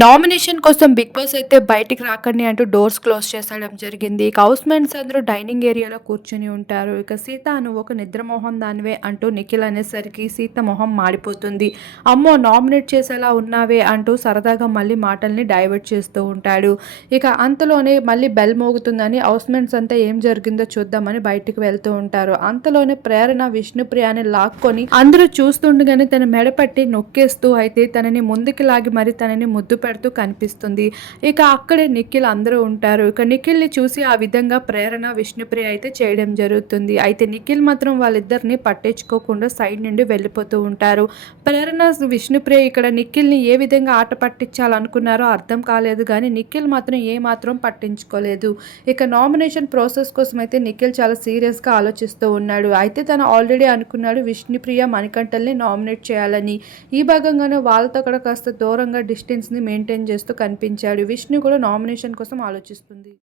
Nomination కోసం big boss అయితే బయటికి రాకండి అంటూ డోర్స్ క్లోజ్ చేసేయడం జరిగింది. ఇక హౌస్ మేట్స్ అందరూ డైనింగ్ ఏరియాలో కూర్చుని ఉంటారు. ఇక సీత నువ్వు ఒక నిద్రమోహం దానివే అంటూ నిఖిల్ అనేసరికి సీత మొహం మాడిపోతుంది. అమ్మో నామినేట్ చేసేలా ఉన్నావే అంటూ సరదాగా మళ్ళీ మాటల్ని డైవర్ట్ చేస్తూ ఉంటాడు. ఇక అంతలోనే మళ్ళీ బెల్ మోగుతుందని హౌస్ మేట్స్ అంతా ఏం జరిగిందో చూద్దామని బయటికి వెళ్తూ ఉంటారు. అంతలోనే ప్రేరణ విష్ణుప్రియాని లాక్కొని అందరూ చూస్తుండగానే తన మెడపట్టి నొక్కేస్తూ అయితే తనని ముందుకు లాగి మరి తనని ముద్దు పెడుతూ కనిపిస్తుంది. ఇక అక్కడే నిఖిల్ అందరూ ఉంటారు. ఇక నిఖిల్ని చూసి ఆ విధంగా ప్రేరణ విష్ణుప్రియ అయితే చేయడం జరుగుతుంది. అయితే నిఖిల్ మాత్రం వాళ్ళిద్దరిని పట్టించుకోకుండా సైడ్ నుండి వెళ్ళిపోతూ ఉంటారు. ప్రేరణ విష్ణుప్రియ ఇక్కడ నిఖిల్ని ఏ విధంగా ఆట పట్టించాలనుకున్నారో అర్థం కాలేదు. కానీ నిఖిల్ మాత్రం ఏ మాత్రం పట్టించుకోలేదు. ఇక నామినేషన్ ప్రాసెస్ కోసం అయితే నిఖిల్ చాలా సీరియస్గా ఆలోచిస్తూ ఉన్నాడు. అయితే తను ఆల్రెడీ అనుకున్నాడు విష్ణుప్రియ మణికంఠల్ని నామినేట్ చేయాలని. ఈ భాగంగానే వాళ్ళతో కూడా కాస్త దూరంగా డిస్టెన్స్ని మెయింటైన్ చేస్తూ కనిపించాడు. విష్ణు కూడా నామినేషన్ కోసం ఆలోచిస్తుంది.